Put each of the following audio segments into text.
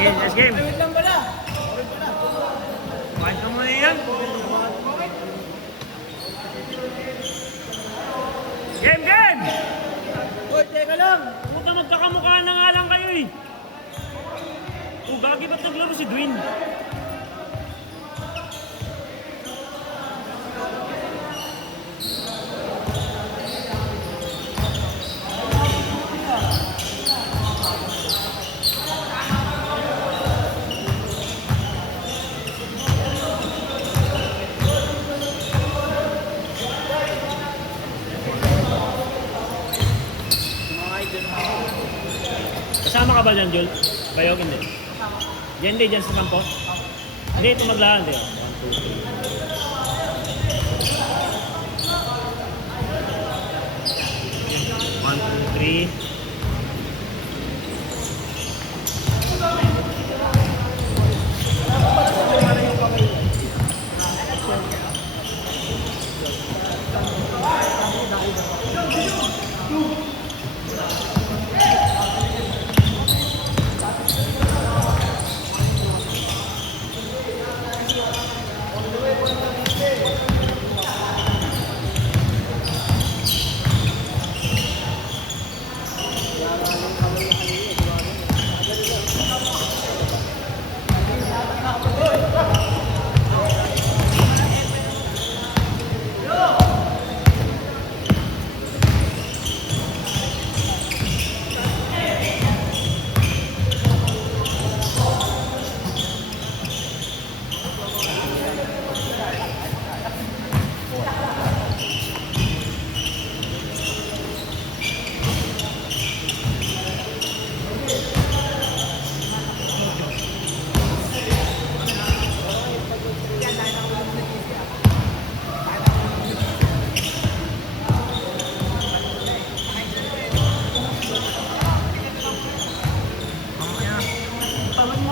Sige, last game. Wait lang pala. Bakit ka muna yan? Game, game! Uy, teka lang. Puta, magkakamukha na nga lang kayo eh. Gagi ba't naglaro si Dwayne? Kasama ka ba dyan, Jul? Bayog, hindi. Diyan, hindi. Diyan sa kampo. Hindi, ito maglaan. Hindi. 1, 2, 3.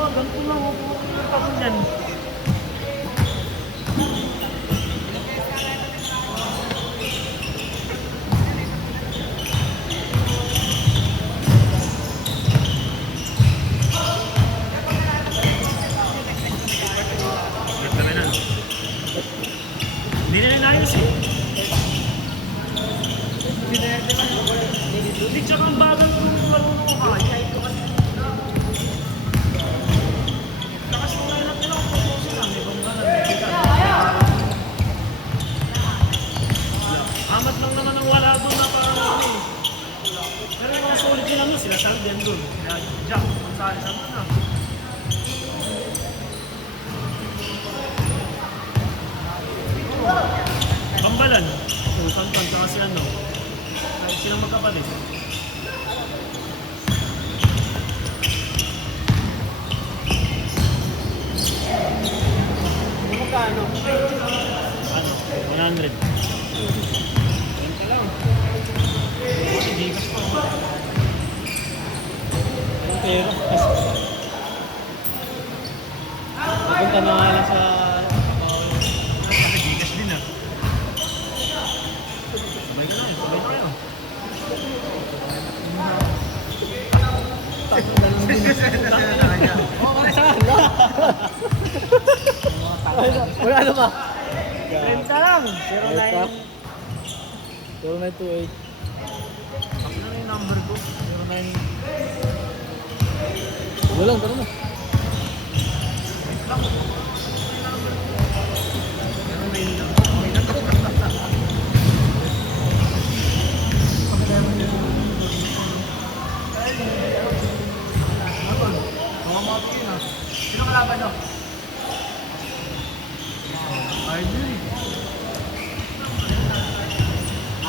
Ganito lang ako. Tapos yan. Hindi na nangayos eh. Hindi tsaka ang bagal kung marunong ko kaya. Amat lang naman ang wala doon na parang ano eh. Pero yung mga solid yun ano, sila Sam din doon. Kaya Jack, magsali sa na. Kambalan. Tantan, saka si ano. Silang magkapatid. Magkano? Ano? 100. Pero, punta na nga lang sa Kasi bigas din ah. Sabay ka na, sabay na kayo. wala ano ba? 30 lang. 0928. Ano na yung number ko? 09. Walang, tara na. Sino kalaban nyo? Arjun.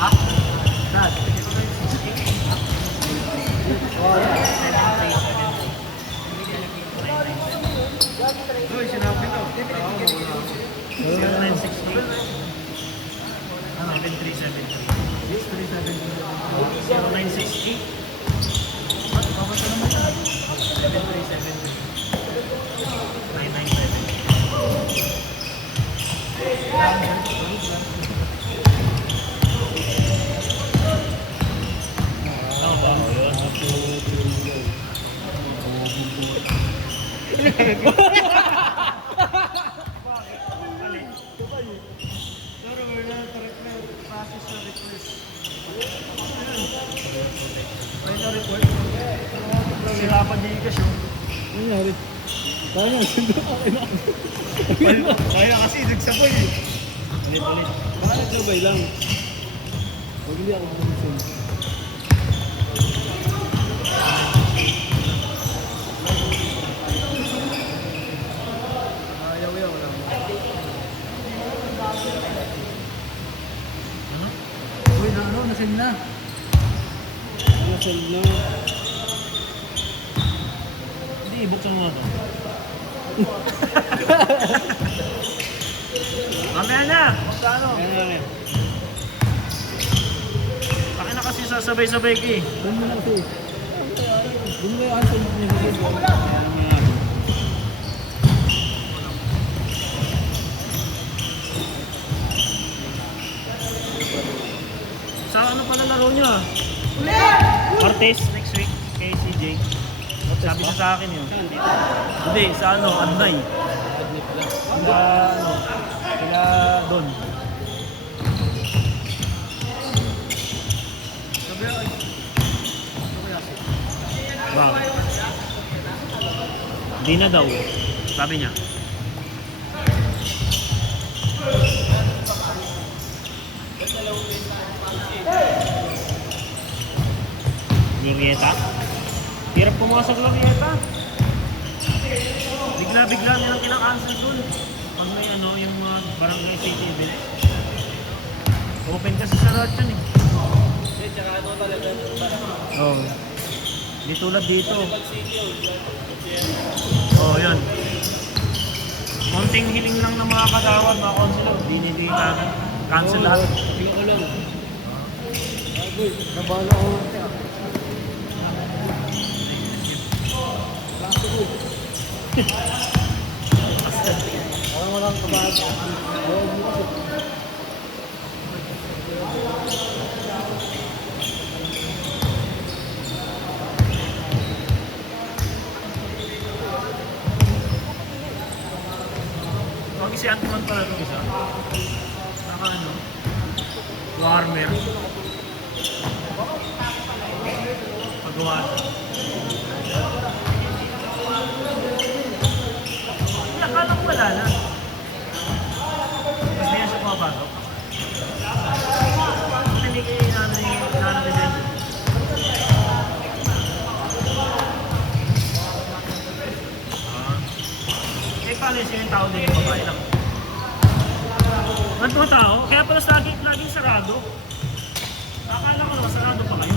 Ha? Dad, tingin ko kayo 60. Uy, sinabi ko. 0960. 7373. 0960. Ba't babasa naman yan? 7373. 997. Tama ba? O yun. Mali. Pero wala na process na request. May na-report. Sirapan din kasi yun. Ano nangyari? Kaya nga, sindo okay na. Kaya kasi nagsabay eh. Ulit. Baka nagsabay lang. Huwag hindi ako mamusin. Ayaw yan, wala mo. Ano? Uy, nasin na. Nasal na. Hindi, ibuksan mo na to. Mamaya na! Magkano? Kaya nga rin. Akin na kasi sasabay-sabay ka eh. Doon mo na kasi. Doon mo yung answer mo niya sa video. Kaya naman nga. Sa ano pala laro niya? Martes, next week, kay CJ. Sabi niya sa akin yun. Saan dito? Hindi, sa ano, Adnay. Admit lang. Sila, ano, sila doon. Bakit? Hindi na daw. Sabi niya. Glorieta? Hirap pumasok Glorieta. Bigla-bigla nilang kinakancel doon. Pag may ano, yung mga barangay city event. Open kasi sa lahat yun eh. Tsaka ano talaga. Oo. Di tulad dito. Oo, yan. Konting hiling lang ng mga katawad, mga konsulat. Di cancel lahat. Tingnan ko lang. Boy, nabala ako. Basta boy. Parang walang kabata. Ayaw mo kasi. Pag si Antoine pala ito isa. Saka ano? Warmer. Pagawa. Hindi, akala ko wala na. Mas niya siya pumabato. Hindi kayo nanay din. Paano yung tao din yung babae lang? Ano tao? Kaya pala laging sarado. Akala ko naman sarado pa kayo.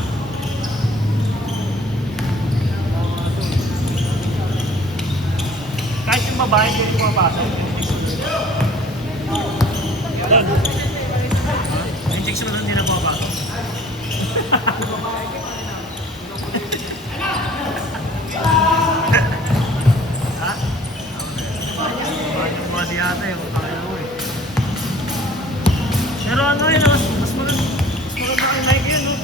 Kahit yung babae hindi yung mapasok. Doon. Injection na hindi na papasok. Si ate yung pakilo eh. Pero ano yun, mas maganda ang like yun, no?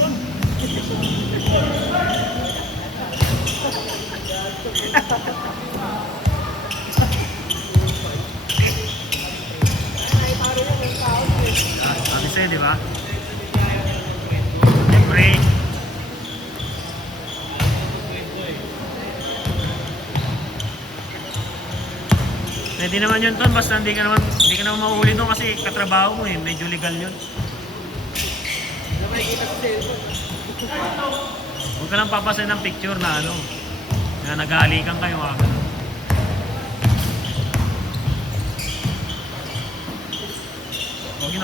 Sabi sa'yo, di ba? Siyempre. Pwede naman yun Ton, basta hindi ka naman mauuli doon kasi katrabaho mo eh, medyo legal yun. Huwag ka lang papasay ng picture na ano, na naghahalikan kayo ha. Huwag yun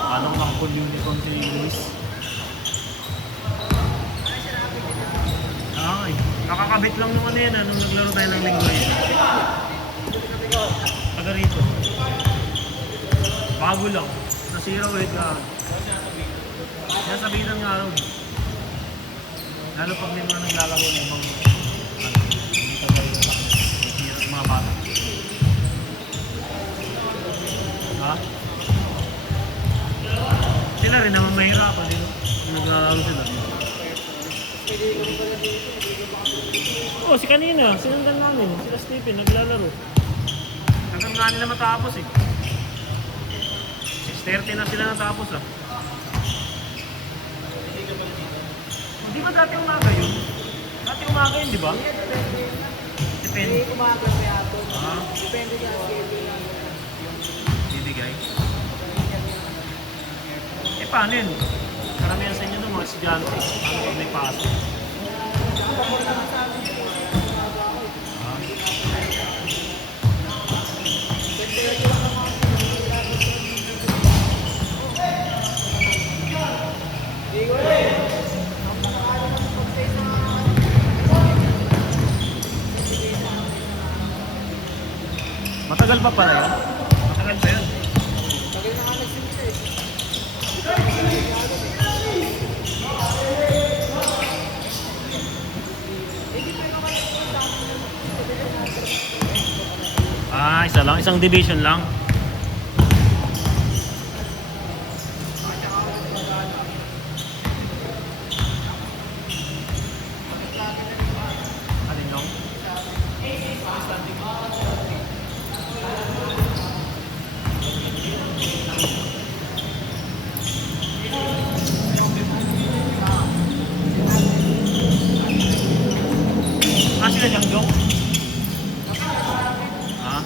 paano kung naka-full uniform si Luis? Ay, nakakabit lang naman yan nung naglaro tayo ng linggo yun. Taga rito. Bago lang. Nasira ulit ka. Kaya sabihin ng araw. Lalo pag may mga naglalaro ng ibang hindi tayo mga bata. Ha? Sila rin naman mahirapan din. Naglalaro sila. Oo, si kanina. Sinundan namin. Sila Stephen, naglalaro. Hanggang nga nila matapos eh. 6:30 na sila natapos ah. Hindi ba dati umaga yun? Dati umaga yun, di ba? Depende. Ah, bibigay. Eh paano yun? Karamihan sa inyo ng mga estudyante. Paano pag may pasok? Ah. Matagal pa pala yun? Matagal pa yun? Ah, isa lang? Isang division lang? Alin lang? Ah, sila Jangjong? Ah?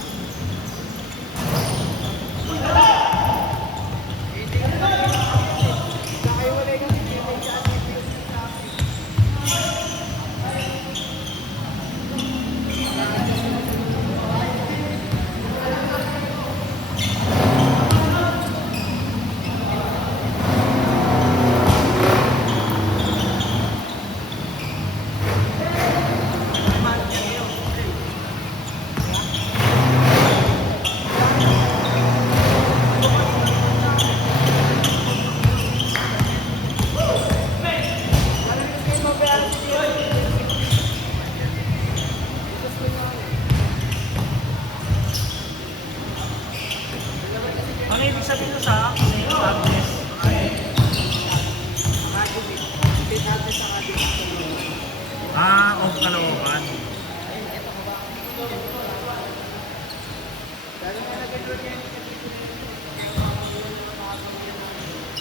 Ano ibig sabihin nun sa St. Agnes? Ah, of Caloocan.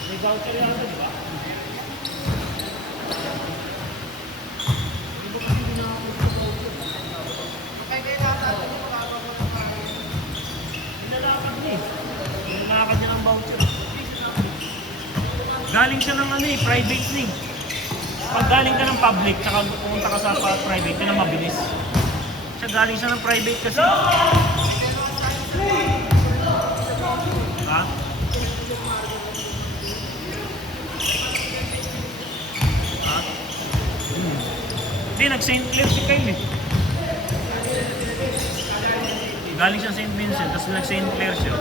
May voucher yata, di ba? Di ba kasi hindi na ako nilalakad niya eh. Nilalakad niya ng voucher. Galing siya ng ano eh, private ni. Pag galing ka ng public, tsaka pumunta ka sa private, yun ang mabilis. Siya galing siya ng private kasi. Ha? Ha? Hindi, nag-St. Clair si Kyle eh. Galing siya St. Vincent, tapos nag-St. Clair siya.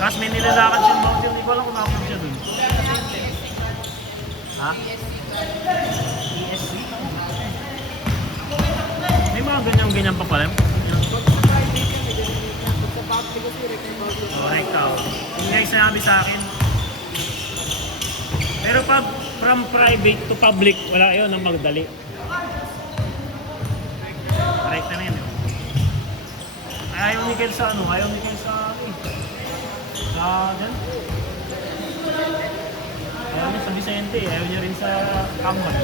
Tapos may nilalakad siyang voucher, hindi ko alam kung nakapunta siya dun. Ha? ESC? May mga ganyan-ganyan pa pala. Correct ako. Yung guys sinabi sa akin. Pero pag from private to public, wala yun ang magdali. Correct na yun. Ayaw ni Kel sa ano? Ayaw ni Kel sa dyan. Ayaw niya sa Vicente, ayaw niya rin sa Kamban.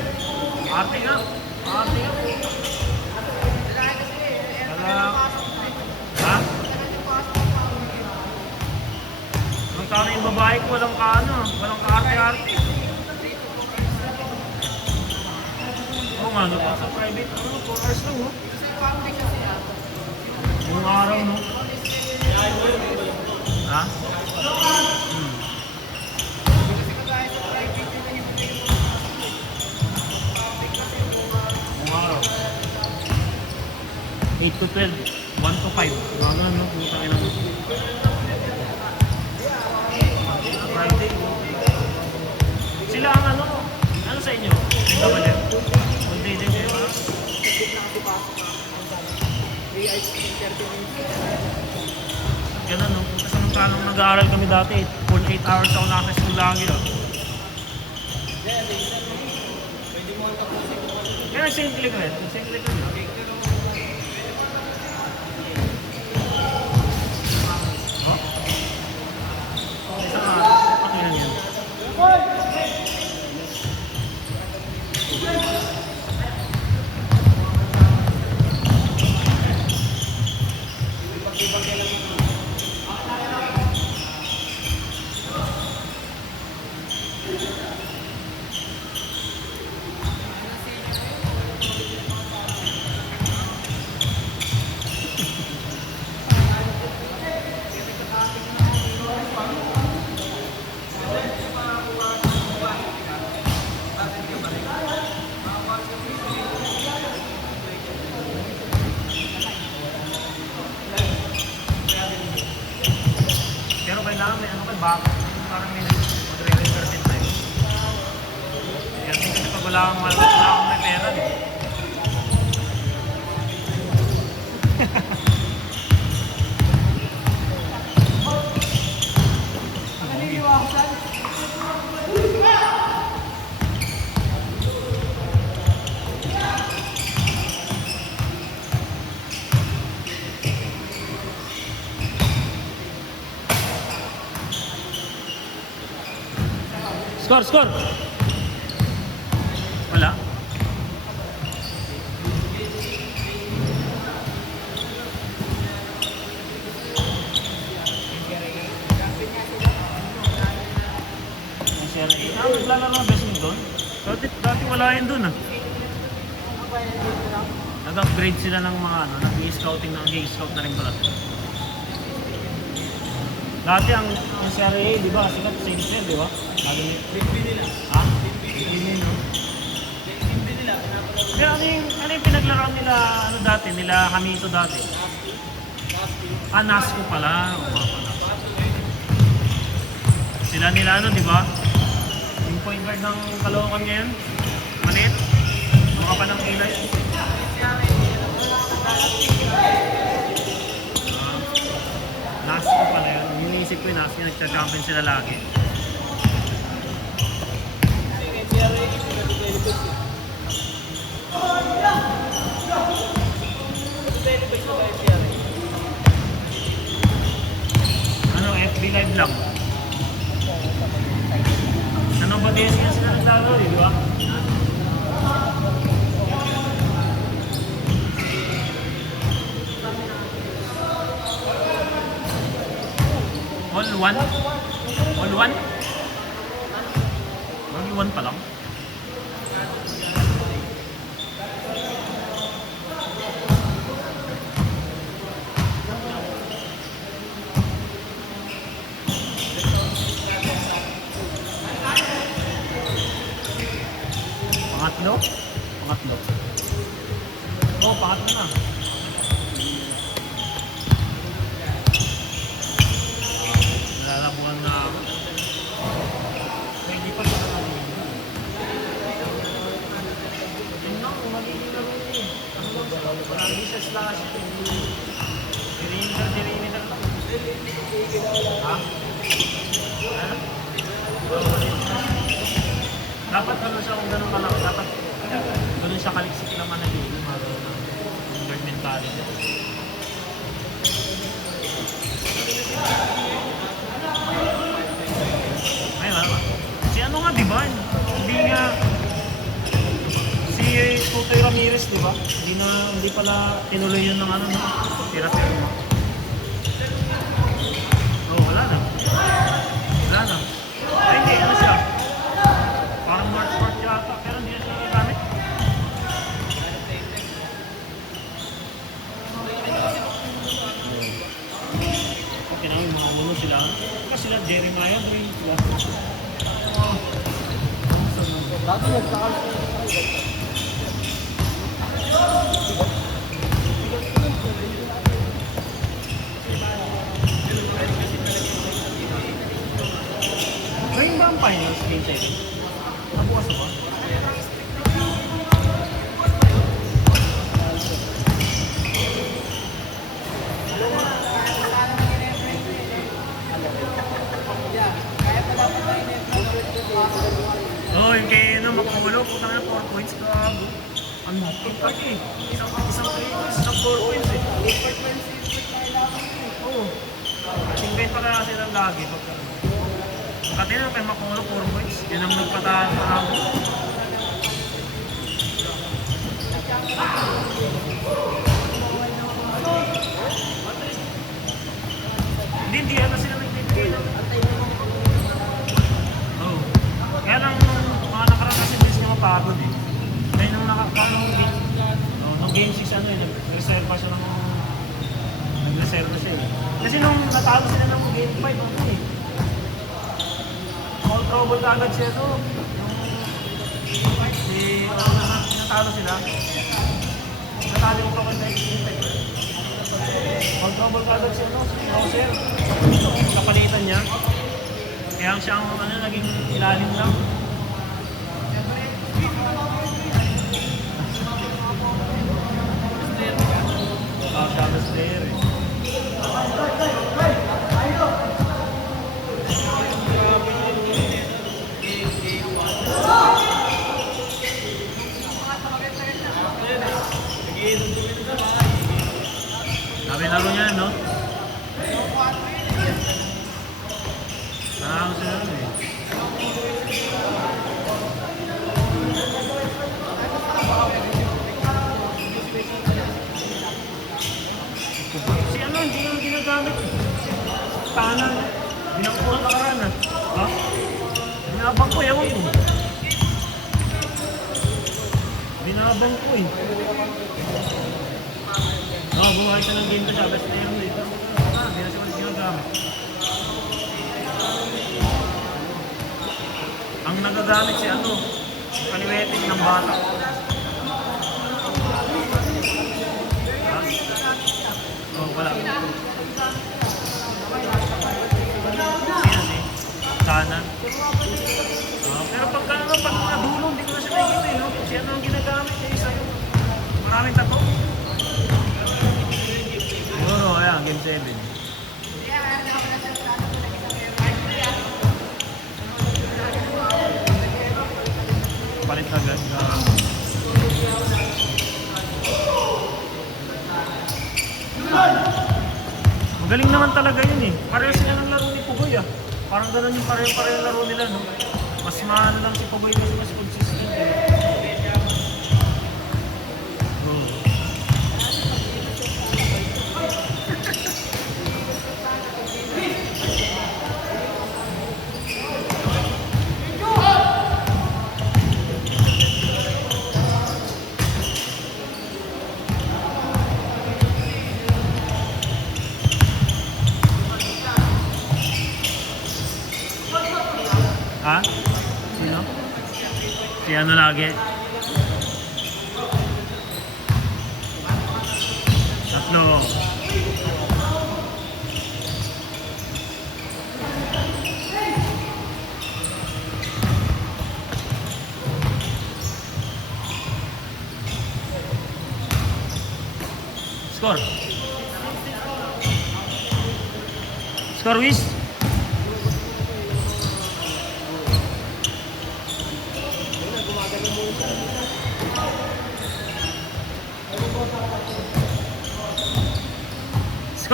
Arte nga. Arte nga. Ha? Ang tao na yung babae ko, walang ka-arte-arte. Oo nga, no? Sa private, 4 hours lang, no? Buong araw, no? Ha? Buong araw. 8 to 12, 1 to 5. Mga ganun, no? Puta ka naman. Friday. Sila ang ano sa inyo? Nagbabalit? Full day din kayo, ha? Ganun, no? Kasi nung tanong nag-aaral kami dati, full 8 hours ako nasa school lagi, no? Kaya nag-St. Clair ka rin? Nag-St. Clair ka rin? back. Parang may magre-refer din tayo. Kaya kasi pag wala akong may pera. Score, score! Wala. Naglalaro ng best doon? Dati wala yun doon ah. Nag-upgrade sila ng mga ano, nag-i-scouting na, nag-i-scout na rin pala sila. Dati ang Serie A, di ba? Sikat sa Intel, di ba? Bigbi nila. Ha? Bigbi nila. Bigbi nila. Pero ano yung pinaglaro nila, ano dati, nila Hamito dati? Ah, Nasco pala. O nga pala. Sila nila ano, di ba? Yung point guard ng Caloocan ngayon. Maliit. Mukha pa ng kilay. Nasco pala yun. Iniisip ko yung Nasco, nagcha-champion sila lagi. Ano, FB Live lang. Ano ba DS yan sila naglalaro, di ba? All one? All one? All one pa lang? Pangatlo? Pangatlo. Oo, pangatlo na. Nalalabuhan na ako. Hindi pa siya nakalagay. Tingnan ko, magiging laro niya. Ano lang sa laro? Parang isa slash. Dirimeter lang. Ha? Ano? Dapat ano siya kung gano'n kalaki. Dapat gano'n siya kaliksik lang managili. Magano'n ng guard mentality. Ay, wala. Si ano nga, di ba? Hindi nga... Si Tutoy Ramirez, di ba? Hindi pala tinuloy yun ng ano, no? Tira-tira mo. Oo, wala na. Wala na. Ay, hindi. Ano siya? Parang March yata. Pero hindi na siya nagamit. Okay na yung mga ano sila. Kasi sila Jeremiah, may sila. Dati nagkakal Ngayon ba ang finals game 7? Nabukas ba? Oh, yung kay ano, Makulo, putang na 4 points ka. Ang hapit kasi. Isang 4 points eh. Oo. Tingin pala kasi ng lagi. Pagkati na kay Makulo, 4 points. Yan ang nagpatahan sa ako. Hindi ano sila nagbibigay ng oh. Kaya lang mga nakaraan kasi hindi siya mapagod eh. Kaya nung nung game 6 ano eh, nag-reserve siya ng nag-reserve na siya eh. Kasi nung natalo sila ng game 5 ano eh. All trouble agad siya to. Natalo sila. Natalo yung token na all trouble agad siya no. Si Hauser. Kapalitan niya. Kaya siyang ano, naging ilalim lang. Shadow Slayer eh. Sabi laro niya, no? Nakakang sila nun eh. Si ano, hindi yung ginagamit. Kanan. Binangko ang lakaran ah. Ha? Binabang ko, ewan ko. Binabang ko eh. Buhay siya ng game to siya. Best player mo dito. Hindi na siya ulit ginagamit. Ang nagagamit si ano, paniwetik ng bata. Ha? Oh, wala. Yan eh. Kanan. Pero pagka mga dulo, hindi ko na siya nakikita eh. No? Si ano ang ginagamit niya isa. Maraming tato. Siguro, ayan, game 7. Palit agad. Magaling naman talaga yun eh. Pareho sila ng laro ni Pugoy ah. Parang gano'n yung pareho-pareho laro nila, no? Mas maano lang si Pugoy kasi mas consistent eh. Ha? Sino? Si ano lagi? Tatlo. Score. Score, Wish.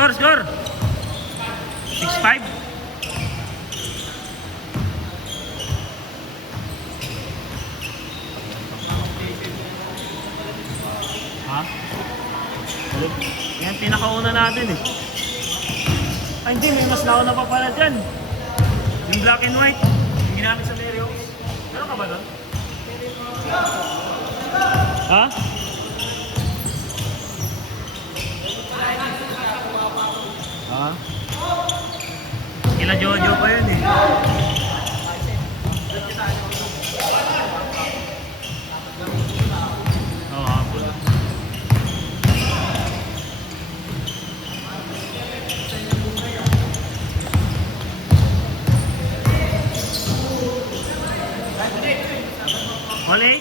Score. 6-5. Ha? Yan, pinakauna natin eh. Ay hindi, may mas nauna pa pala dyan. Yung black and white, yung ginamit sa Mario. Meron ka ba doon? Ha? Ha? Kila Jojo pa yun eh. Oo, hapon. Oli?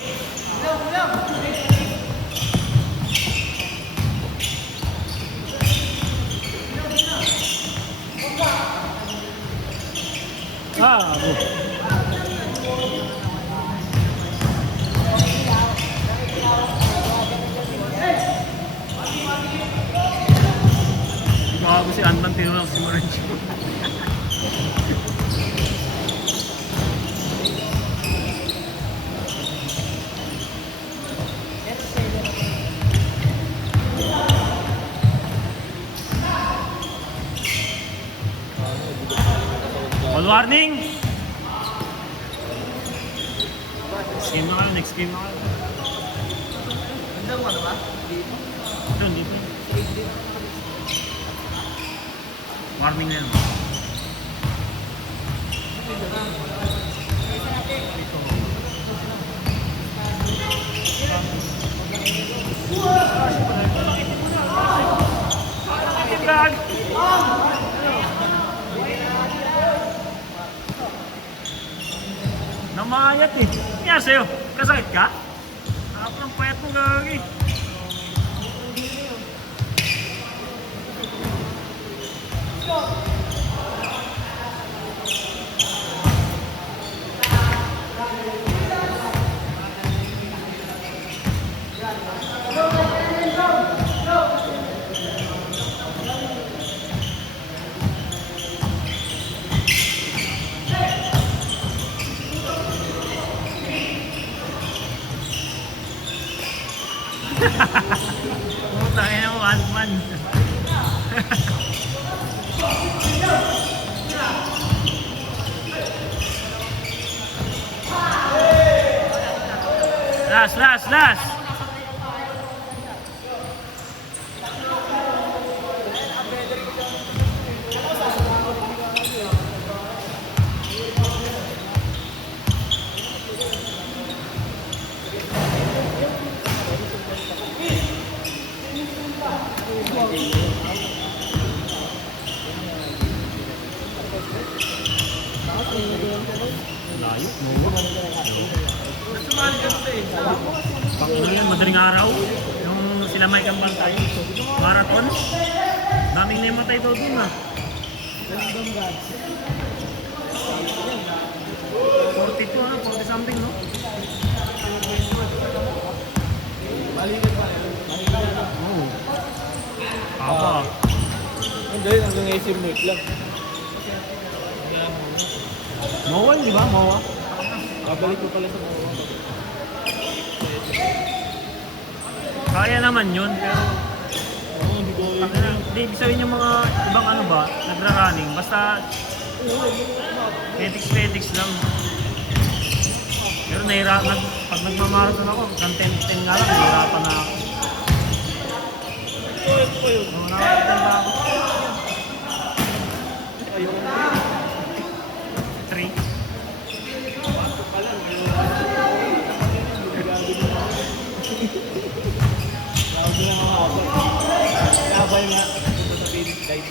Bago si Anman, tinulak si Morencio. All warning! Next game na kayo. Gandang ano ba? Ito, dito. Warning na yan. Umayat eh. Kaya sa'yo, kasakit ka? Ako ng payat mo gagi. Putang ina mo, man. Last. Layo, no? Pangino yan, madaling araw. Yung sila may kambal tayo. Marathon. Daming namatay daw dun ah. 42 ano, 40 something no? Balikan pa yan. Oo. Haba. Hindi, hanggang 18 minutes lang. Mowa, di ba? Mowa. Babalik ko pala sa mga. Kaya naman yun, pero Oo, hindi ko hindi ibig sabihin yung mga ibang ano ba, nagra-running, basta petics lang. Pero pag nagmamarathon ako, hanggang 10 nga lang, nahirapan na ako. ito pa yun. So, nakakatan ba ako? Ayoko na. 3. Grabe na mga habay. Habay nga. Ito sa finish line.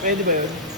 Pwede ba yun?